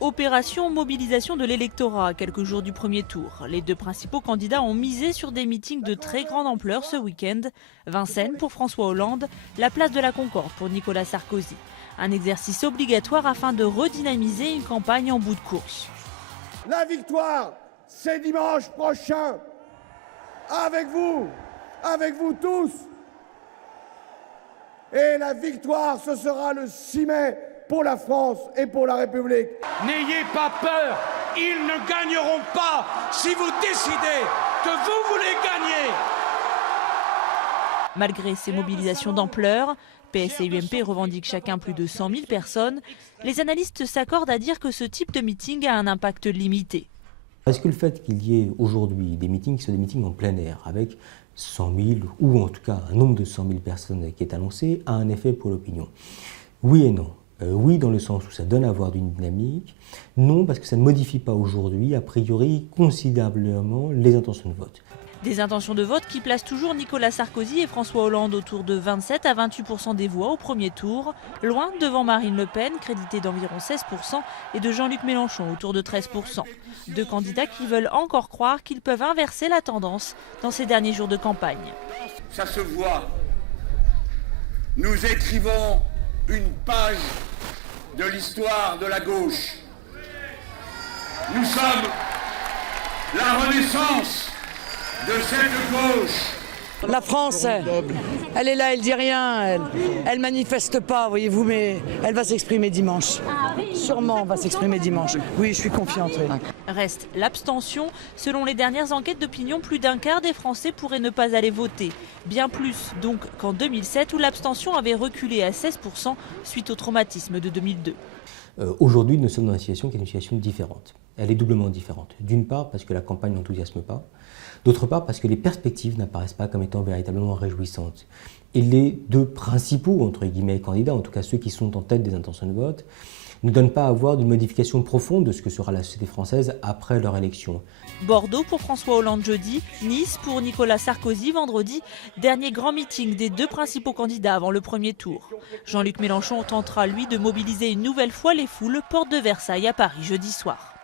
Opération mobilisation de l'électorat à quelques jours du premier tour. Les deux principaux candidats ont misé sur des meetings de très grande ampleur ce week-end. Vincennes pour François Hollande, la place de la Concorde pour Nicolas Sarkozy. Un exercice obligatoire afin de redynamiser une campagne en bout de course. La victoire, c'est dimanche prochain. Avec vous tous. Et la victoire, ce sera le 6 mai pour la France et pour la République. N'ayez pas peur, ils ne gagneront pas si vous décidez que vous voulez gagner. Malgré ces mobilisations d'ampleur, PS et UMP revendiquent chacun plus de 100 000 personnes. Les analystes s'accordent à dire que ce type de meeting a un impact limité. Est-ce que le fait qu'il y ait aujourd'hui des meetings qui sont des meetings en plein air, avec 100 000 ou en tout cas un nombre de 100 000 personnes qui est annoncé, a un effet pour l'opinion? Oui et non. Oui, dans le sens où ça donne à voir d'une dynamique. Non, parce que ça ne modifie pas aujourd'hui, a priori, considérablement les intentions de vote. Des intentions de vote qui placent toujours Nicolas Sarkozy et François Hollande autour de 27 à 28% des voix au premier tour, loin devant Marine Le Pen, créditée d'environ 16%, et de Jean-Luc Mélenchon, autour de 13%. Deux candidats qui veulent encore croire qu'ils peuvent inverser la tendance dans ces derniers jours de campagne. Ça se voit. Nous écrivons une page de l'histoire de la gauche. Nous sommes la renaissance de cette gauche. La France, elle est là, elle dit rien, elle manifeste pas, voyez-vous, mais elle va s'exprimer dimanche. Sûrement, va s'exprimer dimanche. Oui, je suis confiante. Oui. Reste l'abstention. Selon les dernières enquêtes d'opinion, plus d'un quart des Français pourraient ne pas aller voter. Bien plus donc qu'en 2007 où l'abstention avait reculé à 16% suite au traumatisme de 2002. Aujourd'hui, nous sommes dans une situation qui est une situation différente. Elle est doublement différente. D'une part, parce que la campagne n'enthousiasme pas. D'autre part, parce que les perspectives n'apparaissent pas comme étant véritablement réjouissantes. Et les deux principaux, entre guillemets, candidats, en tout cas ceux qui sont en tête des intentions de vote, ne donnent pas à voir d'une modification profonde de ce que sera la société française après leur élection. Bordeaux pour François Hollande jeudi, Nice pour Nicolas Sarkozy vendredi, dernier grand meeting des deux principaux candidats avant le premier tour. Jean-Luc Mélenchon tentera lui de mobiliser une nouvelle fois les foules porte de Versailles à Paris jeudi soir.